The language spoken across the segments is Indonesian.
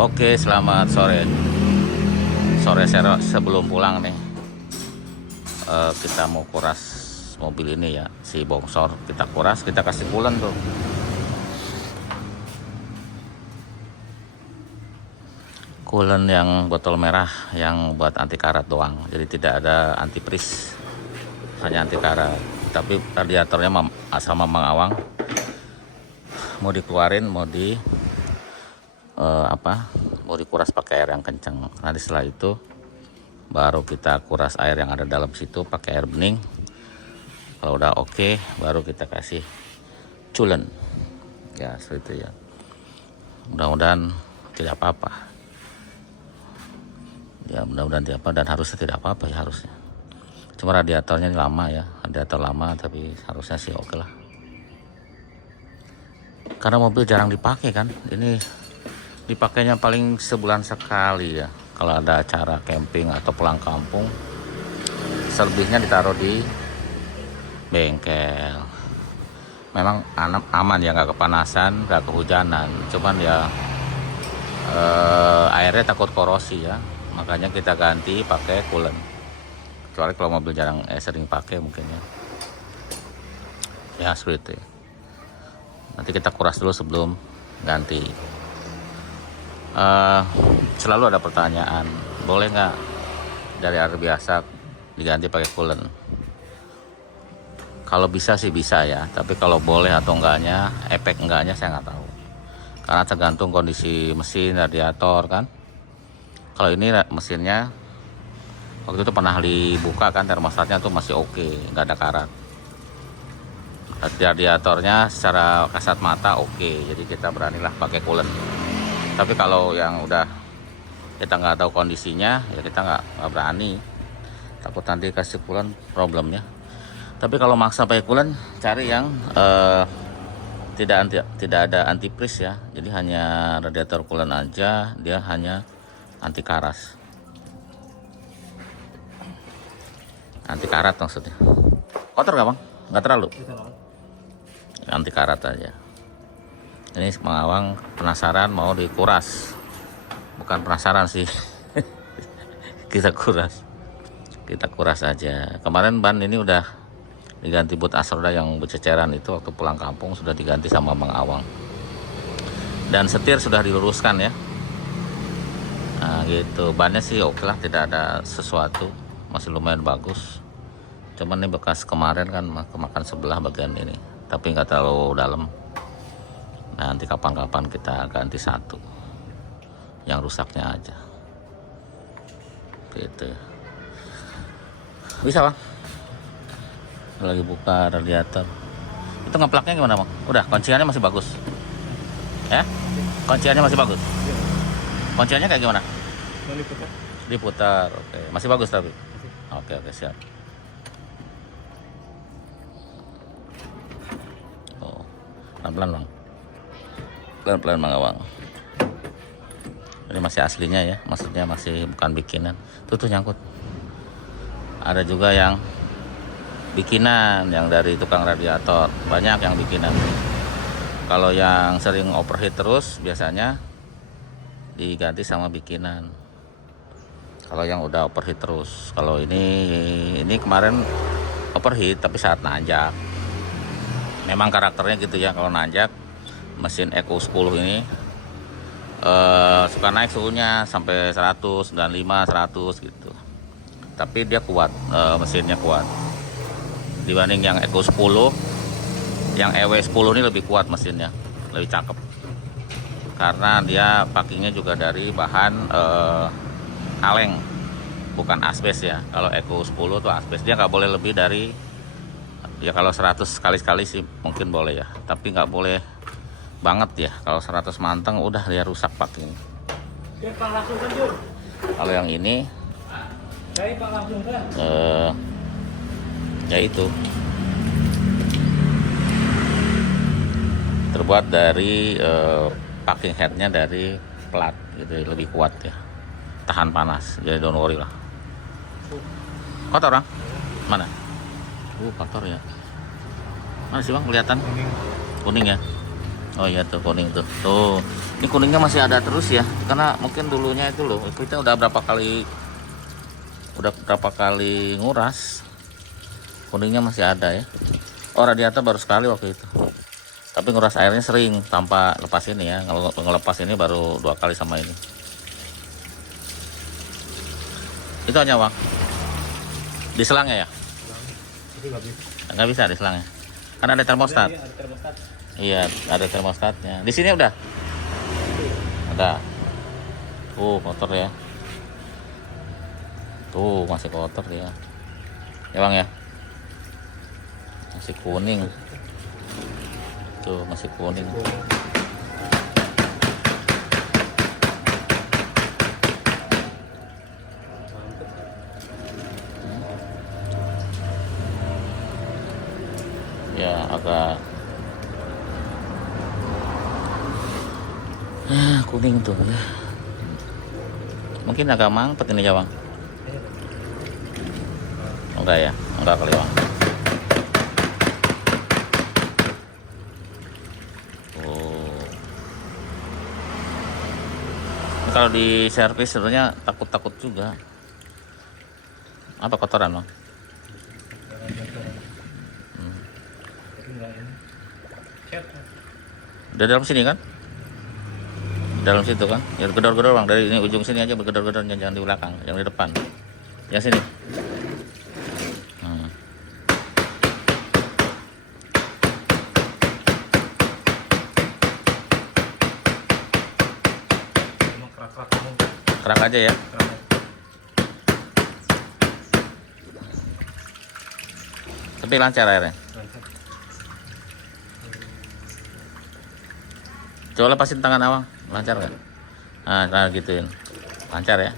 Oke, selamat sore. Sore sebelum pulang nih, kita mau kuras mobil ini ya, si bongsor. Kita kuras, kita kasih coolant tuh. Coolant yang botol merah, yang buat anti karat doang. Jadi tidak ada anti freeze, hanya anti karat. Tapi radiatornya asal Mamang Awang mau dikeluarin, mau mau dikuras pakai air yang kencang. Nanti setelah itu baru kita kuras air yang ada dalam situ pakai air bening. Kalau udah oke, baru kita kasih coolant ya, seperti itu ya. Mudah-mudahan tidak apa-apa ya, mudah-mudahan tidak apa, dan harusnya tidak apa-apa ya, harusnya. Cuma radiatornya ini lama ya, radiator lama, tapi harusnya sih oke lah, karena mobil jarang dipakai kan. Ini dipakainya paling sebulan sekali ya, kalau ada acara camping atau pulang kampung. Selebihnya ditaruh di bengkel. Memang aman ya, nggak kepanasan, nggak kehujanan. Cuman ya airnya takut korosi ya, makanya kita ganti pakai coolant. Kecuali kalau mobil jarang sering pakai mungkin ya seperti itu ya. Nanti kita kuras dulu sebelum ganti. Selalu ada pertanyaan, boleh nggak dari air biasa diganti pakai coolant? Kalau bisa sih bisa ya, tapi kalau boleh atau enggaknya, efek enggaknya saya nggak tahu, karena tergantung kondisi mesin, radiator kan. Kalau ini mesinnya waktu itu pernah dibuka kan, termostatnya tuh masih oke, nggak ada karat. Radiatornya secara kasat mata oke, jadi kita beranilah pakai coolant. Tapi kalau yang udah kita nggak tahu kondisinya ya, kita nggak berani, takut nanti kasih coolant problemnya. Tapi kalau maksa pakai coolant, cari yang tidak ada anti freeze ya, jadi hanya radiator coolant aja, dia hanya anti karas, anti karat maksudnya. Kotor nggak bang? Nggak terlalu, anti karat aja. Ini Mang Awang penasaran mau dikuras, bukan penasaran sih. kita kuras aja. Kemarin ban ini udah diganti, boot asroda yang berceceran itu waktu pulang kampung sudah diganti sama Mang Awang, dan setir sudah diluruskan ya. Nah gitu, bannya sih oke lah, tidak ada sesuatu, masih lumayan bagus. Cuman ini bekas kemarin kan kemakan sebelah bagian ini, tapi nggak terlalu dalam. Nah, nanti kapan-kapan kita ganti satu yang rusaknya aja gitu. Bisa bang, lagi buka radiator itu. Ngeplaknya gimana bang? Udah, kunciannya masih bagus ya? Kunciannya masih bagus? Kunciannya kayak gimana? Diputar, oke. Masih bagus tapi? Oke, siap. Oh, pelan-pelan bang, pelan-pelan Mang Awang. Ini masih aslinya ya, maksudnya masih bukan bikinan. Tuh nyangkut. Ada juga yang bikinan, yang dari tukang radiator, banyak yang bikinan. Kalau yang sering overheat terus biasanya diganti sama bikinan. Kalau yang udah overheat terus, kalau ini kemarin overheat tapi saat nanjak. Memang karakternya gitu ya, kalau nanjak mesin Eco 10 ini suka naik suhunya sampai 195, 100 gitu. Tapi dia kuat, mesinnya kuat dibanding yang Eco 10. Yang EW10 ini lebih kuat mesinnya, lebih cakep, karena dia packingnya juga dari bahan kaleng, bukan asbes ya. Kalau Eco 10 tuh asbes, dia nggak boleh lebih dari ya, kalau 100 sekali sih mungkin boleh ya, tapi nggak boleh banget ya. Kalau 100 manteng udah dia rusak packing. Kalau yang ini ya itu terbuat dari packing headnya dari plat gitu, lebih kuat ya, tahan panas, jadi don't worry lah. Kotor bang? Mana? Kotor ya. Mana sih bang, kelihatan kuning ya? Oh iya tuh kuning tuh. Tuh. Ini kuningnya masih ada terus ya. Karena mungkin dulunya itu loh, kita udah berapa kali nguras. Kuningnya masih ada ya. Oh, radiator baru sekali waktu itu. Tapi nguras airnya sering tanpa lepas ini ya. Kalau ngelepas ini baru 2 kali sama ini. Itu hanya Bang. Di selangnya ya? Itu Nggak bisa di selangnya. Kan ada termostat. Iya, ada termostat. Iya, ada termostatnya. Di sini udah? Ada. Kotor ya. Tuh, masih kotor dia. Ya Bang ya. Masih kuning. Tuh, masih kuning. Ya, agak kuning tuh ya. Mungkin agak mangpet ini ya Bang. Enggak ya, enggak kali Bang. Kalau di servis sebenarnya takut juga. Apa kotoran Bang? Dari dalam sini kan? Dalam situ kan? Ya gedor-gedor Bang, dari ini ujung sini aja bergedor-gedor, jangan di belakang, yang di depan. Yang sini. Kerak aja ya. Tapi lancar airnya. Coba lepasin tangan Awang, lancar nggak? Nah gituin, lancar ya.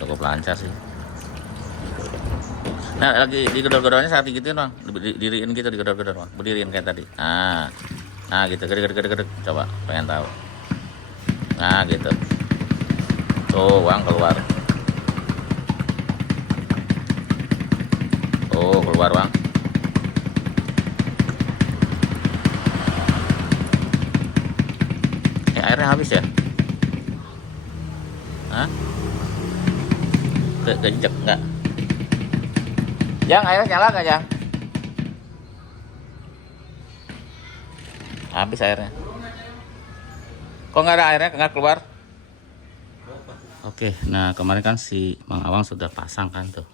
Cukup lancar sih. Nah lagi digedor-gedornya saat digituin Bang, diriin gitu, digedor-gedor Bang, berdiriin kayak tadi. Nah gitu, gede-gede, coba pengen tahu. Nah gitu. Tuh Bang keluar. Tuh keluar Bang. Airnya habis ya? Hah? Keinjek enggak? Yang airnya nyala nggak Yang? Habis airnya. Kok nggak ada airnya, nggak keluar? Oke, nah kemarin kan si Bang Awang sudah pasang kan tuh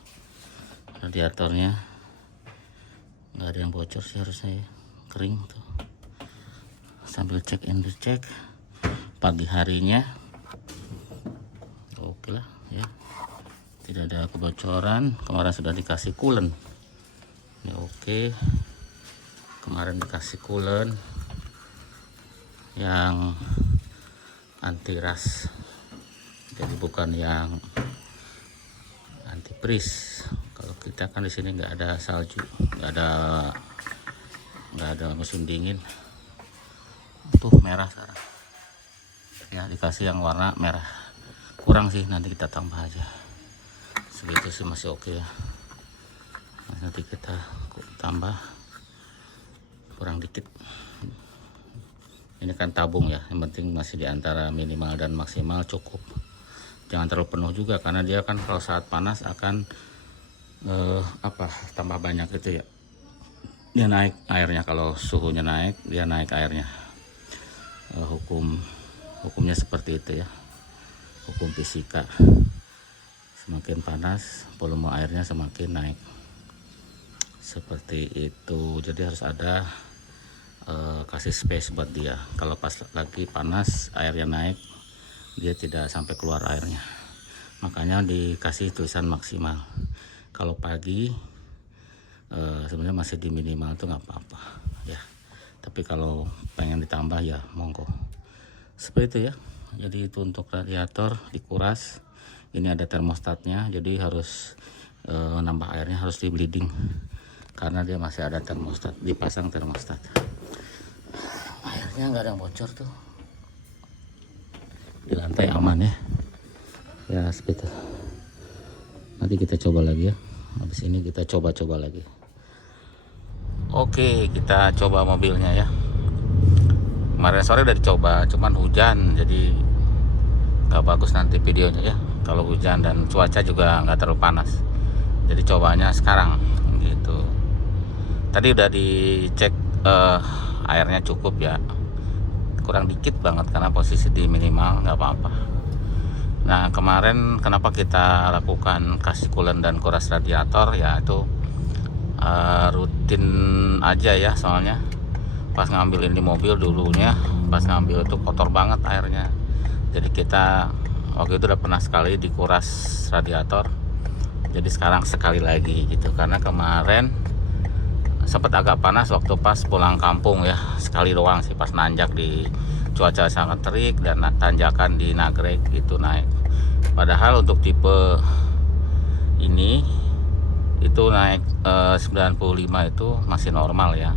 radiatornya. Nggak ada yang bocor sih harusnya ya. Kering tuh. Sambil cek and dicek pagi harinya. Oke lah ya. Tidak ada kebocoran. Kemarin sudah dikasih coolant. Ya oke. Kemarin dikasih coolant yang anti ras. Jadi bukan yang anti freeze. Kalau kita kan di sini nggak ada salju, nggak ada mesin dingin. Tuh merah sekarang. Ya dikasih yang warna merah. Kurang sih, nanti kita tambah aja. Segitu sih masih oke ya. Nanti kita tambah kurang dikit. Ini kan tabung ya, yang penting masih di antara minimal dan maksimal cukup. Jangan terlalu penuh juga karena dia kan kalau saat panas akan tambah banyak itu ya. Dia naik airnya, kalau suhunya naik dia naik airnya. Hukumnya seperti itu ya. Hukum fisika. Semakin panas volume airnya semakin naik. Seperti itu. Jadi harus ada kasih space buat dia. Kalau pas lagi panas airnya naik, dia tidak sampai keluar airnya. Makanya dikasih tulisan maksimal. Kalau pagi sebenarnya masih di minimal tuh nggak apa-apa ya. Tapi kalau pengen ditambah ya monggo. Seperti itu ya. Jadi itu untuk radiator dikuras. Ini ada termostatnya. Jadi harus nambah airnya harus di bleeding karena dia masih ada termostat, dipasang termostat. Airnya nggak ada yang bocor tuh. Di lantai aman ya. Ya seperti itu. Nanti kita coba lagi ya. Habis ini kita coba lagi. Oke, kita coba mobilnya ya. Kemarin sore udah dicoba, cuman hujan, jadi nggak bagus nanti videonya ya. Kalau hujan dan cuaca juga nggak terlalu panas. Jadi cobanya sekarang gitu. Tadi udah dicek airnya cukup ya. Kurang dikit banget karena posisi di minimal, nggak apa-apa. Nah kemarin kenapa kita lakukan kasih coolant dan kuras radiator ya, itu rutin aja ya, soalnya pas ngambil ini mobil dulunya, pas ngambil itu kotor banget airnya. Jadi kita waktu itu udah pernah sekali dikuras radiator, jadi sekarang sekali lagi gitu, karena kemarin sempat agak panas waktu pas pulang kampung ya, sekali doang sih, pas nanjak di cuaca sangat terik dan tanjakan di Nagrek itu naik. Padahal untuk tipe ini itu naik 95 itu masih normal ya.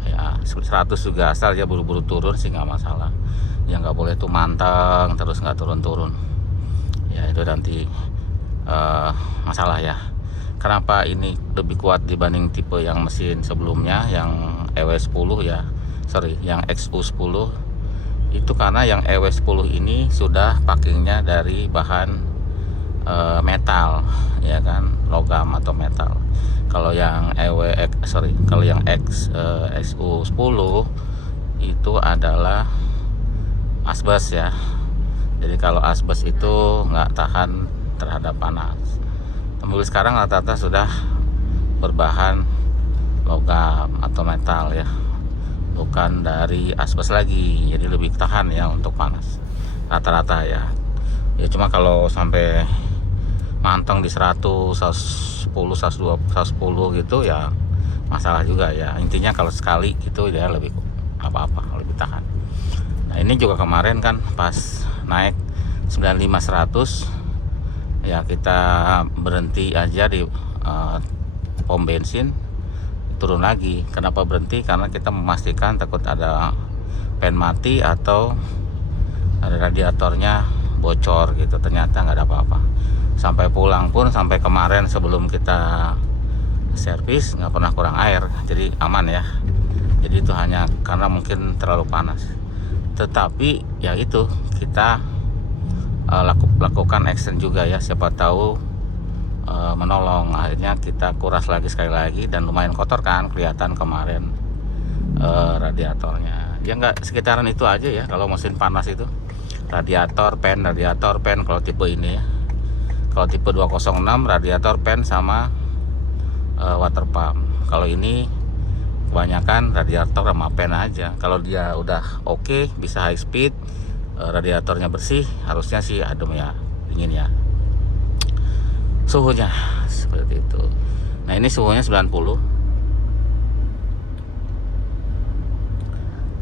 Ya 100 juga, asal dia buru-buru turun sih nggak masalah. Yang nggak boleh tuh manteng terus nggak turun-turun ya, itu nanti masalah ya. Kenapa ini lebih kuat dibanding tipe yang mesin sebelumnya yang EW10 ya, yang XU10 itu, karena yang EW10 ini sudah packingnya dari bahan metal ya kan, logam atau metal. Kalau yang kalau yang XU10 itu adalah asbes ya. Jadi kalau asbes itu nggak tahan terhadap panas. Mobil sekarang rata-rata sudah berbahan logam atau metal ya, bukan dari asbes lagi, jadi lebih tahan ya untuk panas rata-rata ya. Ya cuma kalau sampai manteng di 100, 110, 120, 110 gitu ya masalah juga ya. Intinya kalau sekali gitu ya lebih apa-apa, lebih tahan. Nah ini juga kemarin kan pas naik 95-100 ya, kita berhenti aja di pom bensin, turun lagi. Kenapa berhenti? Karena kita memastikan takut ada pen mati atau ada radiatornya bocor gitu. Ternyata nggak ada apa-apa. Sampai pulang pun, sampai kemarin sebelum kita servis nggak pernah kurang air, jadi aman ya. Jadi itu hanya karena mungkin terlalu panas. Tetapi ya itu kita lakukan action juga ya, siapa tahu menolong. Akhirnya kita kuras lagi sekali lagi, dan lumayan kotor kan kelihatan kemarin radiatornya. Ya nggak sekitaran itu aja ya kalau mesin panas itu, radiator pen kalau tipe ini ya. Kalau tipe 206 radiator pen sama water pump. Kalau ini kebanyakan radiator sama pen aja. Kalau dia udah oke, bisa high speed, radiatornya bersih, harusnya sih adem ya, dingin ya suhunya, seperti itu. Nah ini suhunya 90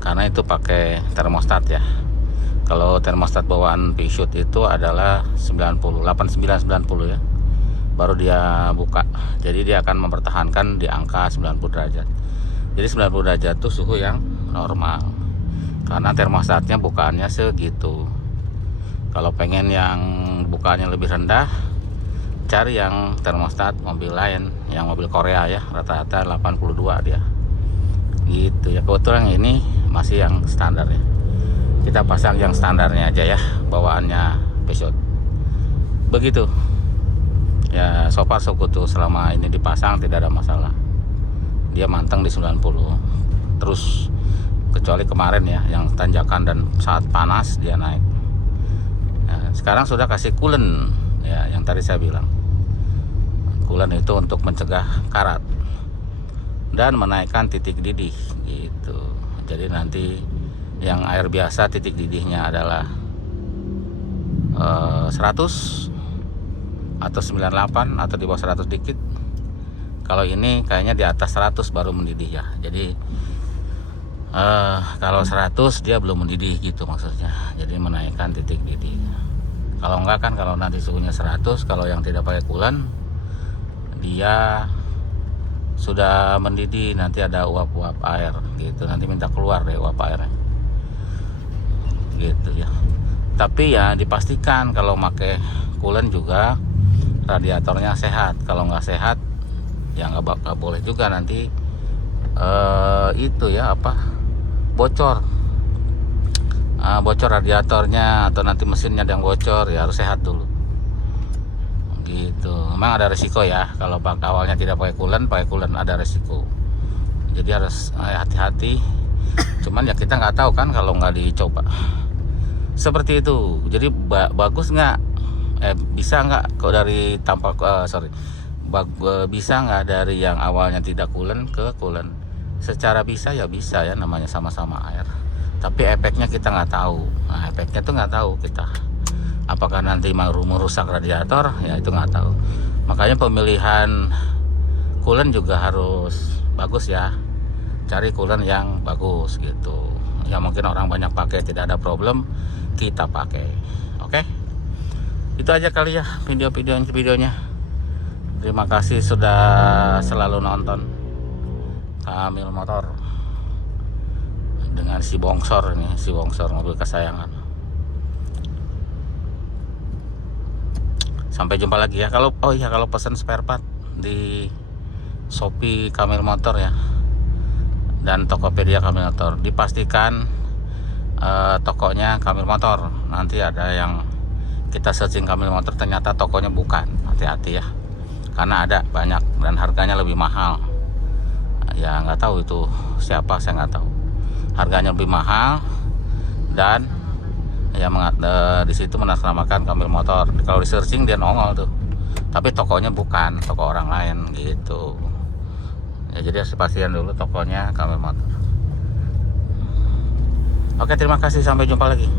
karena itu pakai termostat ya. Kalau termostat bawaan P-Shoot itu adalah 89 ya, baru dia buka. Jadi dia akan mempertahankan di angka 90 derajat. Jadi 90 derajat itu suhu yang normal, karena termostatnya bukaannya segitu. Kalau pengen yang bukaannya lebih rendah, cari yang termostat mobil lain, yang mobil Korea ya, rata-rata 82 dia gitu ya. Kebetulan ini masih yang standar ya, kita pasang yang standarnya aja ya, bawaannya P-Shoot begitu ya. So far so good tuh, selama ini dipasang tidak ada masalah, dia manteng di 90 terus, kecuali kemarin ya yang tanjakan dan saat panas dia naik. Nah, sekarang sudah kasih coolant ya, yang tadi saya bilang coolant itu untuk mencegah karat dan menaikkan titik didih gitu. Jadi nanti yang air biasa titik didihnya adalah 100 atau 98 atau di bawah 100 dikit. Kalau ini kayaknya di atas 100 baru mendidih ya. Jadi kalau 100 dia belum mendidih gitu maksudnya. Jadi menaikkan titik didih. Kalau enggak kan, kalau nanti suhunya 100, kalau yang tidak pakai coolant dia sudah mendidih, nanti ada uap-uap air gitu, nanti minta keluar deh uap airnya gitu ya. Tapi ya dipastikan kalau pakai coolant juga radiatornya sehat. Kalau nggak sehat ya nggak boleh juga nanti itu ya bocor bocor radiatornya atau nanti mesinnya ada yang bocor, ya harus sehat dulu gitu. Memang ada resiko ya kalau awalnya tidak pakai coolant ada resiko, jadi harus hati-hati. Cuman ya kita nggak tahu kan kalau nggak dicoba seperti itu. Jadi bagus nggak, bisa nggak kok dari tampak bisa nggak dari yang awalnya tidak coolant ke coolant? Secara bisa ya bisa ya, namanya sama-sama air, tapi efeknya kita nggak tahu. Nah, efeknya tuh nggak tahu kita, apakah nanti mau merusak radiator, ya itu nggak tahu. Makanya pemilihan coolant juga harus bagus ya, cari coolant yang bagus gitu. Ya mungkin orang banyak pakai tidak ada problem, kita pakai. Oke, itu aja kali ya videonya. Terima kasih sudah selalu nonton Kamil Motor dengan si bongsor mobil kesayangan. Sampai jumpa lagi ya. Kalau pesan spare part di Shopee Kamil Motor ya, dan Tokopedia Kamil Motor, dipastikan tokonya Kamil Motor. Nanti ada yang kita searching Kamil Motor ternyata tokonya bukan, hati-hati ya, karena ada banyak dan harganya lebih mahal. Ya nggak tahu itu siapa, saya nggak tahu. Harganya lebih mahal dan ya di situ menasnamakan Kamil Motor. Kalau di searching dia nongol tuh, tapi tokonya bukan, toko orang lain gitu ya. Jadi harus pastikan dulu tokonya Kamil Motor. Oke, terima kasih, sampai jumpa lagi.